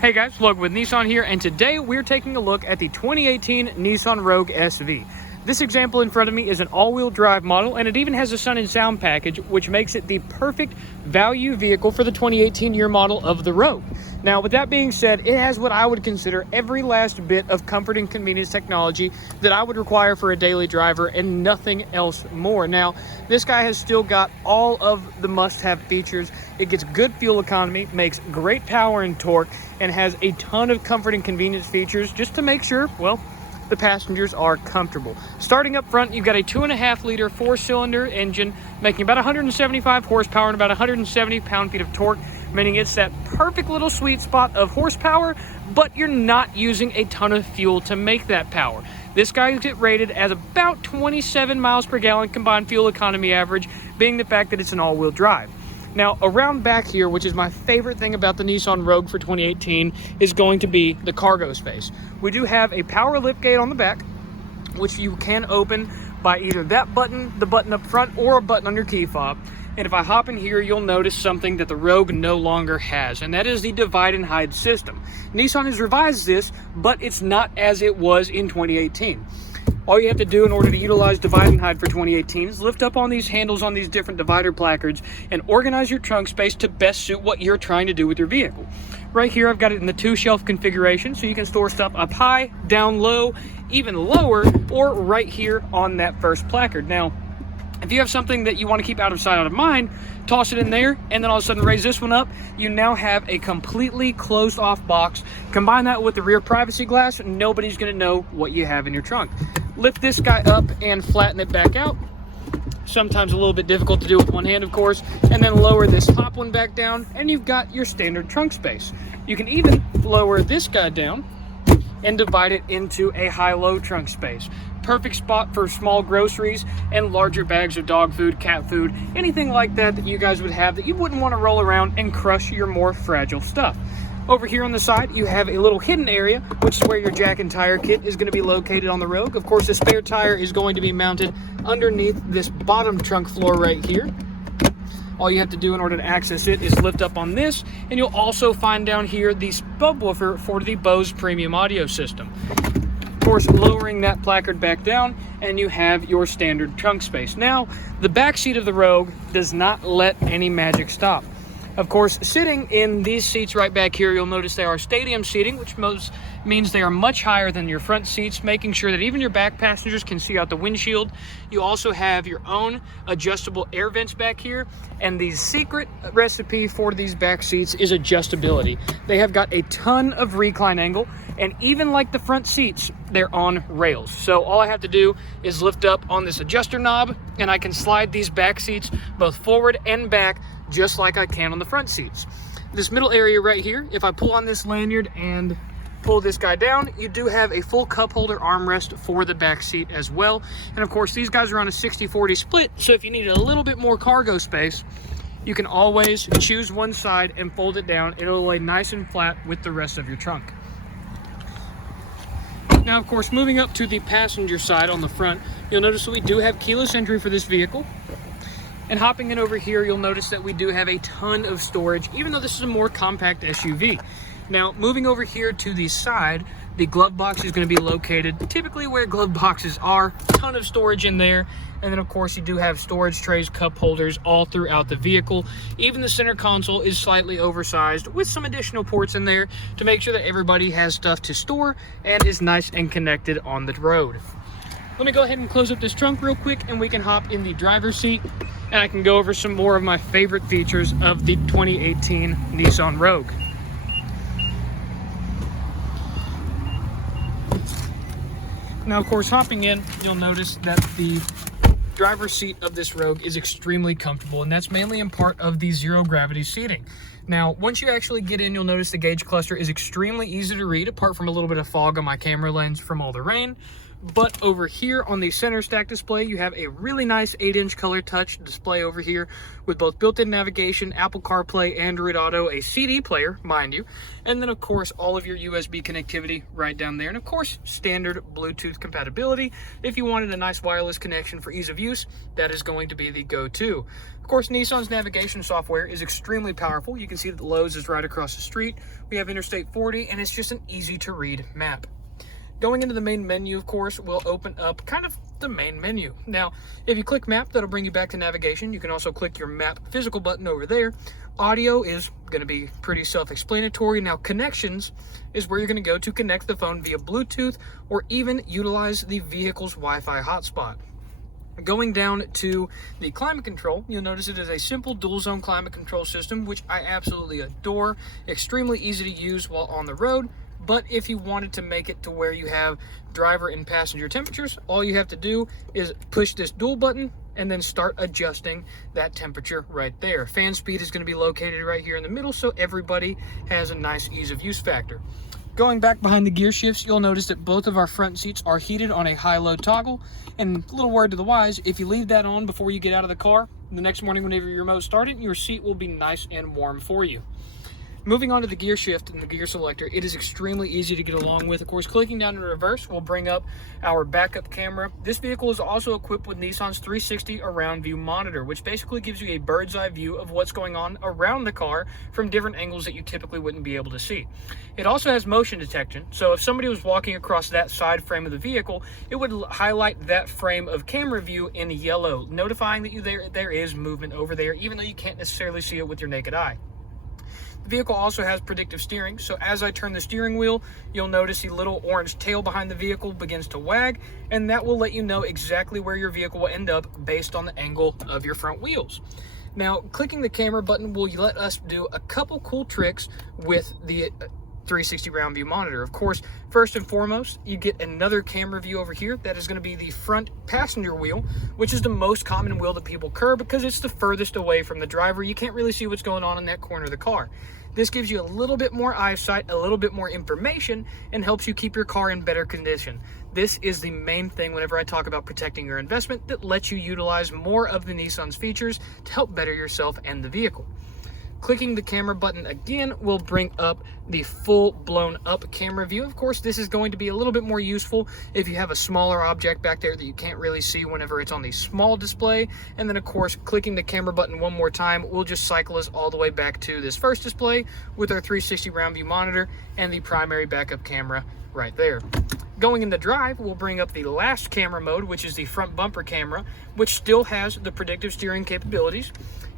Hey guys, Logan with Nissan here, and today we're taking a look at the 2018 Nissan Rogue SV. This example in front of me is an all-wheel drive model, and it even has a Sun and Sound package, which makes it the perfect value vehicle for the 2018 year model of the Rogue. Now, with that being said, it has what I would consider every last bit of comfort and convenience technology that I would require for a daily driver and nothing else more. Now, this guy has still got all of the must-have features. It gets good fuel economy, makes great power and torque, and has a ton of comfort and convenience features just to make sure, well, the passengers are comfortable. Starting up front, you've got a 2.5 liter 4-cylinder engine making about 175 horsepower and about 170 pound-feet of torque, meaning it's that perfect little sweet spot of horsepower, but you're not using a ton of fuel to make that power. This guy gets rated as about 27 miles per gallon combined fuel economy average, being the fact that it's an all-wheel drive. Now, around back here, which is my favorite thing about the Nissan Rogue for 2018, is going to be the cargo space. We do have a power liftgate on the back, which you can open by either that button, the button up front, or a button on your key fob. And if I hop in here, you'll notice something that the Rogue no longer has, and that is the divide and hide system. Nissan has revised this, but it's not as it was in 2018. All you have to do in order to utilize divide and hide for 2018 is lift up on these handles on these different divider placards and organize your trunk space to best suit what you're trying to do with your vehicle. Right here, I've got it in the 2-shelf configuration, so you can store stuff up high, down low, even lower, or right here on that first placard. Now, if you have something that you want to keep out of sight, out of mind, toss it in there, and then all of a sudden raise this one up. You now have a completely closed off box. Combine that with the rear privacy glass, nobody's going to know what you have in your trunk. Lift this guy up and flatten it back out. Sometimes a little bit difficult to do with one hand, of course. And then lower this top one back down, and you've got your standard trunk space. You can even lower this guy down and divide it into a high-low trunk space. Perfect spot for small groceries and larger bags of dog food, cat food, anything like that that you guys would have that you wouldn't want to roll around and crush your more fragile stuff. Over here on the side, you have a little hidden area, which is where your jack and tire kit is going to be located on the Rogue. Of course, the spare tire is going to be mounted underneath this bottom trunk floor right here. All you have to do in order to access it is lift up on this, and you'll also find down here the subwoofer for the Bose premium audio system. Of course, lowering that placard back down, and you have your standard trunk space. Now, the back seat of the Rogue does not let any magic stop. Of course, sitting in these seats right back here, you'll notice they are stadium seating, which means they are much higher than your front seats, making sure that even your back passengers can see out the windshield. You also have your own adjustable air vents back here, and the secret recipe for these back seats is adjustability. They have got a ton of recline angle, and even like the front seats, they're on rails. So all I have to do is lift up on this adjuster knob, and I can slide these back seats both forward and back, just like I can on the front seats. This middle area right here, if I pull on this lanyard and pull this guy down, you do have a full cup holder armrest for the back seat as well. And of course, these guys are on a 60-40 split, so if you need a little bit more cargo space, you can always choose one side and fold it down. It'll lay nice and flat with the rest of your trunk. Now, of course, moving up to the passenger side on the front, you'll notice that we do have keyless entry for this vehicle. And hopping in over here, you'll notice that we do have a ton of storage, even though this is a more compact SUV. Now, moving over here to the side, the glove box is going to be located typically where glove boxes are. Ton of storage in there. And then, of course, you do have storage trays, cup holders all throughout the vehicle. Even the center console is slightly oversized with some additional ports in there to make sure that everybody has stuff to store and is nice and connected on the road. Let me go ahead and close up this trunk real quick, and we can hop in the driver's seat, and I can go over some more of my favorite features of the 2018 Nissan Rogue. Now, of course, hopping in, you'll notice that the driver's seat of this Rogue is extremely comfortable, and that's mainly in part of the zero gravity seating. Now, once you actually get in, you'll notice the gauge cluster is extremely easy to read, apart from a little bit of fog on my camera lens from all the rain. But over here on the center stack display, you have a really nice 8-inch color touch display over here with both built-in navigation, Apple CarPlay, Android Auto, a CD player, mind you, and then of course all of your USB connectivity right down there, and of course standard Bluetooth compatibility. If you wanted a nice wireless connection for ease of use, that is going to be the go-to. Of course, Nissan's navigation software is extremely powerful. You can see that the Lowe's is right across the street. We have Interstate 40, and it's just an easy to read map. Going into the main menu, of course, will open up kind of the main menu. Now, if you click map, that'll bring you back to navigation. You can also click your map physical button over there. Audio is going to be pretty self-explanatory. Now, connections is where you're going to go to connect the phone via Bluetooth or even utilize the vehicle's Wi-Fi hotspot. Going down to the climate control, you'll notice it is a simple dual zone climate control system, which I absolutely adore. Extremely easy to use while on the road. But if you wanted to make it to where you have driver and passenger temperatures, all you have to do is push this dual button and then start adjusting that temperature right there. Fan speed is going to be located right here in the middle, so everybody has a nice ease of use factor. Going back behind the gear shifts, you'll notice that both of our front seats are heated on a high-low toggle. And a little word to the wise, if you leave that on before you get out of the car, the next morning whenever your remote started, your seat will be nice and warm for you. Moving on to the gear shift and the gear selector, it is extremely easy to get along with. Of course, clicking down in reverse will bring up our backup camera. This vehicle is also equipped with Nissan's 360 around view monitor, which basically gives you a bird's eye view of what's going on around the car from different angles that you typically wouldn't be able to see. It also has motion detection, so if somebody was walking across that side frame of the vehicle, it would highlight that frame of camera view in yellow, notifying that there is movement over there, even though you can't necessarily see it with your naked eye. The vehicle also has predictive steering, so as I turn the steering wheel, you'll notice the little orange tail behind the vehicle begins to wag, and that will let you know exactly where your vehicle will end up based on the angle of your front wheels. Now, clicking the camera button will let us do a couple cool tricks with the 360 round view monitor. Of course, first and foremost, you get another camera view over here. That is going to be the front passenger wheel, which is the most common wheel that people curve because it's the furthest away from the driver. You can't really see what's going on in that corner of the car. This gives you a little bit more eyesight, a little bit more information, and helps you keep your car in better condition. This is the main thing whenever I talk about protecting your investment, that lets you utilize more of the Nissan's features to help better yourself and the vehicle. Clicking the camera button again will bring up the full blown up camera view. Of course, this is going to be a little bit more useful if you have a smaller object back there that you can't really see whenever it's on the small display. And then of course, clicking the camera button one more time will just cycle us all the way back to this first display with our 360 round view monitor and the primary backup camera right there. Going into drive, we'll bring up the last camera mode, which is the front bumper camera, which still has the predictive steering capabilities.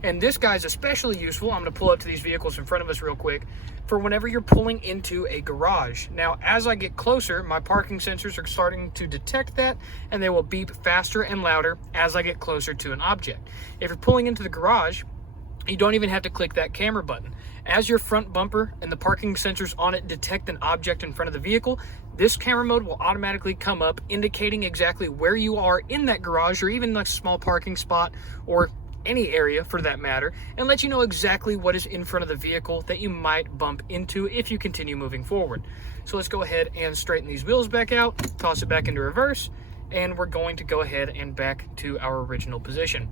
And this guy's especially useful. I'm going to pull up to these vehicles in front of us real quick for whenever you're pulling into a garage. Now, as I get closer, my parking sensors are starting to detect that, and they will beep faster and louder as I get closer to an object. If you're pulling into the garage, you don't even have to click that camera button. As your front bumper and the parking sensors on it detect an object in front of the vehicle, this camera mode will automatically come up, indicating exactly where you are in that garage or even a small parking spot or any area for that matter, and let you know exactly what is in front of the vehicle that you might bump into if you continue moving forward. So let's go ahead and straighten these wheels back out, toss it back into reverse, and we're going to go ahead and back to our original position.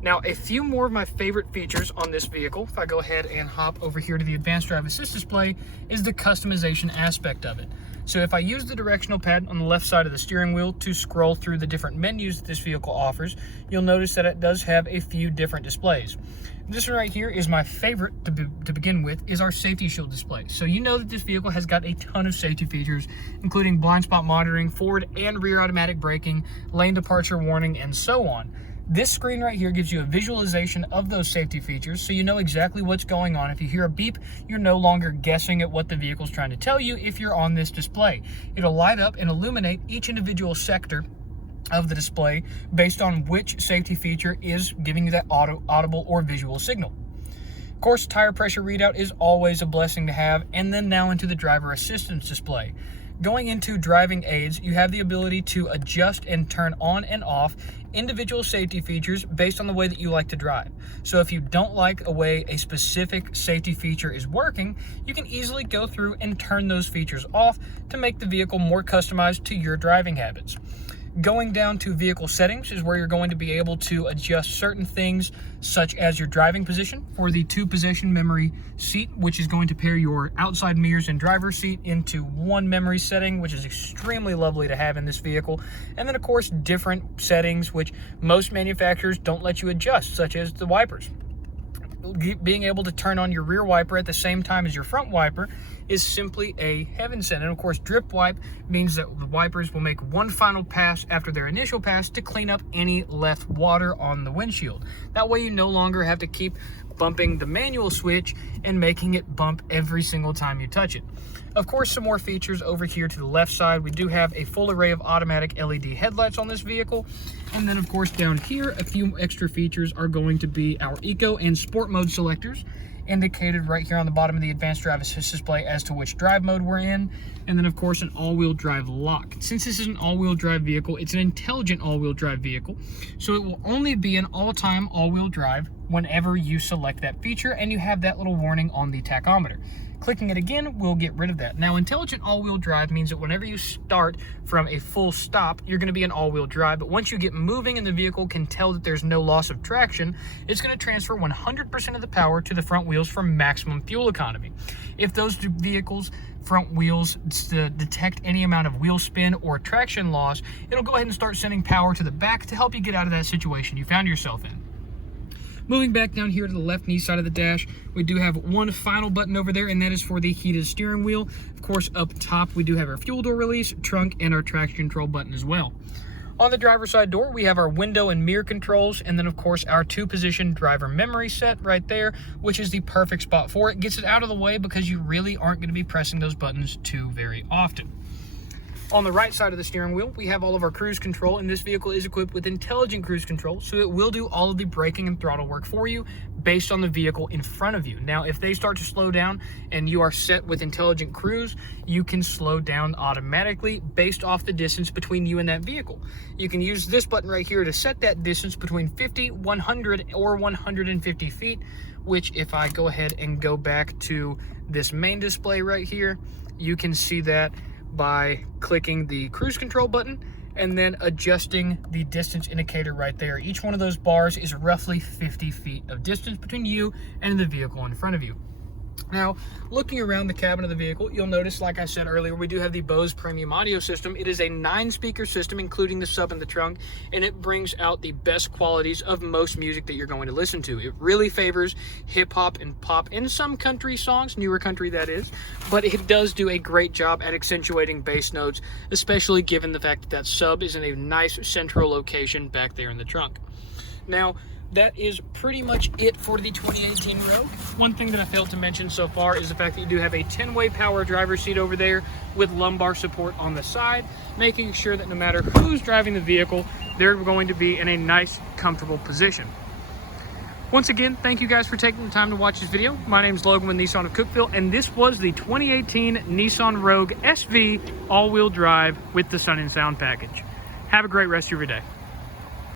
Now, a few more of my favorite features on this vehicle, if I go ahead and hop over here to the Advanced Drive Assist display, is the customization aspect of it. So if I use the directional pad on the left side of the steering wheel to scroll through the different menus that this vehicle offers, you'll notice that it does have a few different displays. This one right here is my favorite to begin with, is our safety shield display. So you know that this vehicle has got a ton of safety features, including blind spot monitoring, forward and rear automatic braking, lane departure warning, and so on. This screen right here gives you a visualization of those safety features, so you know exactly what's going on. If you hear a beep, you're no longer guessing at what the vehicle's trying to tell you if you're on this display. It'll light up and illuminate each individual sector of the display based on which safety feature is giving you that audible or visual signal. Of course, tire pressure readout is always a blessing to have, and then now into the driver assistance display. Going into driving aids, you have the ability to adjust and turn on and off individual safety features based on the way that you like to drive. So if you don't like a way a specific safety feature is working, you can easily go through and turn those features off to make the vehicle more customized to your driving habits. Going down to vehicle settings is where you're going to be able to adjust certain things such as your driving position for the 2-position memory seat, which is going to pair your outside mirrors and driver's seat into one memory setting, which is extremely lovely to have in this vehicle. And then of course, different settings which most manufacturers don't let you adjust, such as the wipers. being able to turn on your rear wiper at the same time as your front wiper is simply a heaven sent. And of course, drip wipe means that the wipers will make one final pass after their initial pass to clean up any left water on the windshield. That way you no longer have to keep bumping the manual switch and making it bump every single time you touch it. Of course, some more features over here to the left side. We do have a full array of automatic LED headlights on this vehicle. And then of course down here, a few extra features are going to be our eco and sport mode selectors, indicated right here on the bottom of the advanced drive assist display as to which drive mode we're in. And then of course an all-wheel drive lock. Since this is an all-wheel drive vehicle, it's an intelligent all-wheel drive vehicle, so it will only be an all-time all-wheel drive whenever you select that feature, and you have that little warning on the tachometer. Clicking it again will get rid of that. Now, intelligent all-wheel drive means that whenever you start from a full stop, you're going to be in all-wheel drive, but once you get moving and the vehicle can tell that there's no loss of traction, it's going to transfer 100% of the power to the front wheels for maximum fuel economy. If those vehicles front wheels detect any amount of wheel spin or traction loss, it'll go ahead and start sending power to the back to help you get out of that situation you found yourself in. Moving back down here to the left knee side of the dash, we do have one final button over there, and that is for the heated steering wheel. Of course, up top, we do have our fuel door release, trunk, and our traction control button as well. On the driver's side door, we have our window and mirror controls, and then of course our 2-position driver memory set right there, which is the perfect spot for it. Gets it out of the way because you really aren't going to be pressing those buttons too very often. On the right side of the steering wheel, we have all of our cruise control, and this vehicle is equipped with intelligent cruise control, so it will do all of the braking and throttle work for you based on the vehicle in front of you. Now, if they start to slow down and you are set with intelligent cruise, you can slow down automatically based off the distance between you and that vehicle. You can use this button right here to set that distance between 50, 100, or 150 feet, which if I go ahead and go back to this main display right here, you can see that by clicking the cruise control button and then adjusting the distance indicator right there. Each one of those bars is roughly 50 feet of distance between you and the vehicle in front of you. Now, looking around the cabin of the vehicle, you'll notice, like I said earlier, we do have the Bose premium audio system. It is a 9-speaker system, including the sub in the trunk, and it brings out the best qualities of most music that you're going to listen to. It really favors hip-hop and pop and some country songs, newer country that is, but it does do a great job at accentuating bass notes, especially given the fact that that sub is in a nice central location back there in the trunk. Now, that is pretty much it for the 2018 Rogue. One thing that I failed to mention so far is the fact that you do have a 10-way power driver's seat over there with lumbar support on the side, making sure that no matter who's driving the vehicle, they're going to be in a nice, comfortable position. Once again, thank you guys for taking the time to watch this video. My name is Logan with Nissan of Cookeville, and this was the 2018 Nissan Rogue SV all-wheel drive with the Sun and Sound package. Have a great rest of your day.